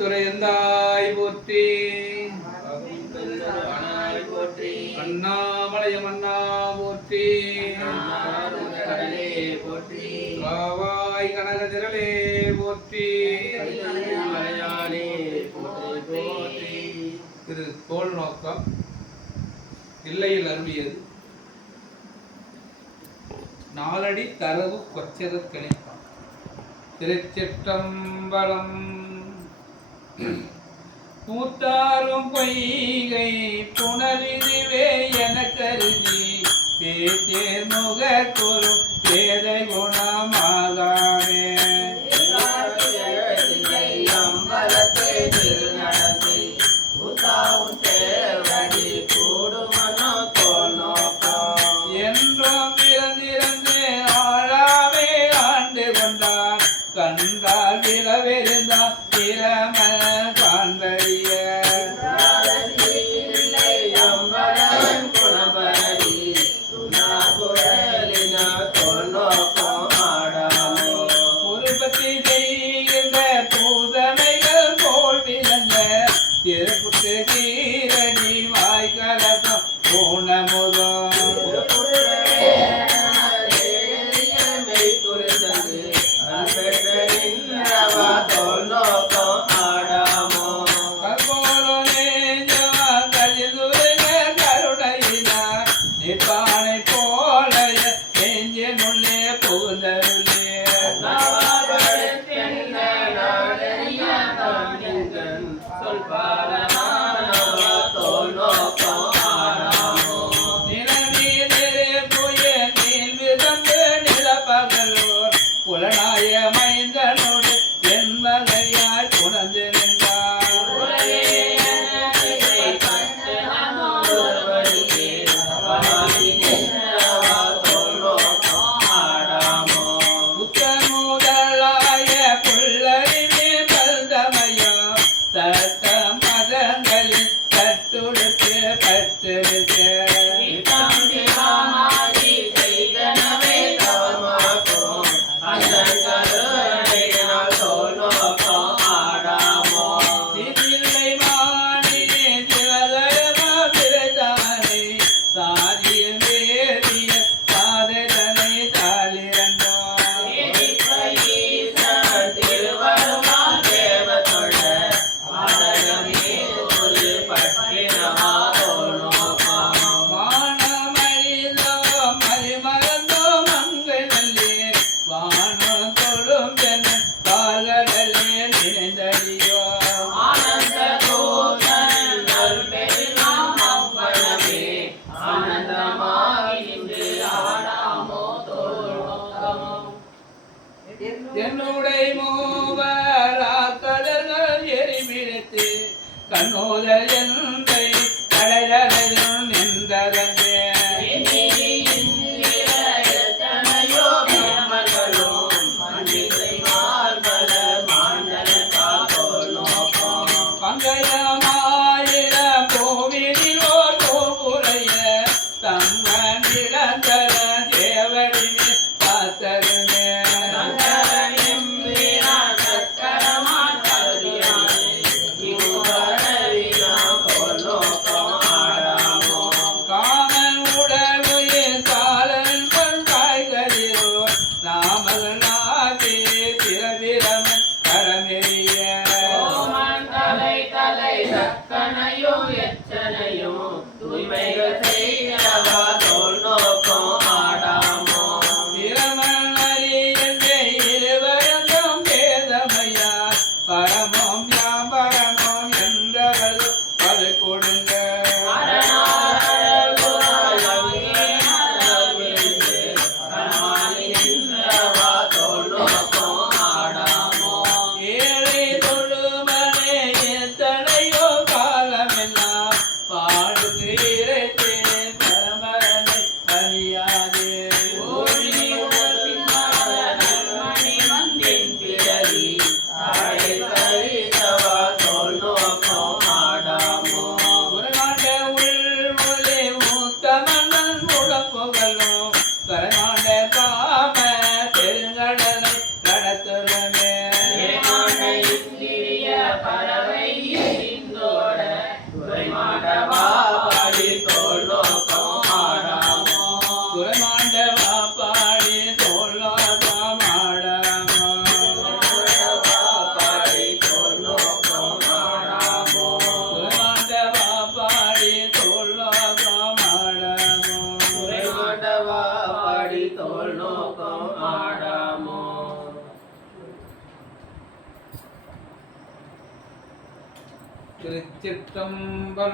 அத்துரையந்தாய் போற்றி அண்ணாமலையம் அண்ணா போற்றி காவாய் கனக திரளே போற்றி திரு தோல் நோக்கம் இல்லையில் அருளியது நாலடி தரவு கொச்சத கணிப்பான் திருச்சிற்றம்பலம் கூத்தாரும் பொய்கை புனலிதுவே என கருதி பேச்சேர் முக குரு பேதை குணமாகாமே என்றும் பிறந்திருந்து ஆழாவே ஆண்டு கொண்டான் கண்டால் விரவிருந்தான் திறம காண்பறிய உருபத்தி செய்கின்ற பூதனைகள் போல் விளங்க திருப்புத்து சீரடி வாய்கலக்கம் பூணமுதம் நிற்பானை போல நெஞ்சினுள்ளே புகுந்தருளே நிலப்பகலோர் புலனாய மைந்தனோடு என் வகையால் புணர்ந்து நின்றார் முதலாய புள்ளறிவே பல்தமயம் தத்த மதங்களில் தட்டுடுத்து பட்டிருக்க என்னுடைய மூவராக்கடல்கள் எரிபிடித்து கண்ணோதல் எந்தை கடலும் நின்றதே பங்கயமாயிரம் கோவிலோர் கோபுரைய தங்க நிரந்தர தேவடிமே பார்த்தருமே Now தூக்கம் ஆடாமோ திருச்சிற்றம்பலம்.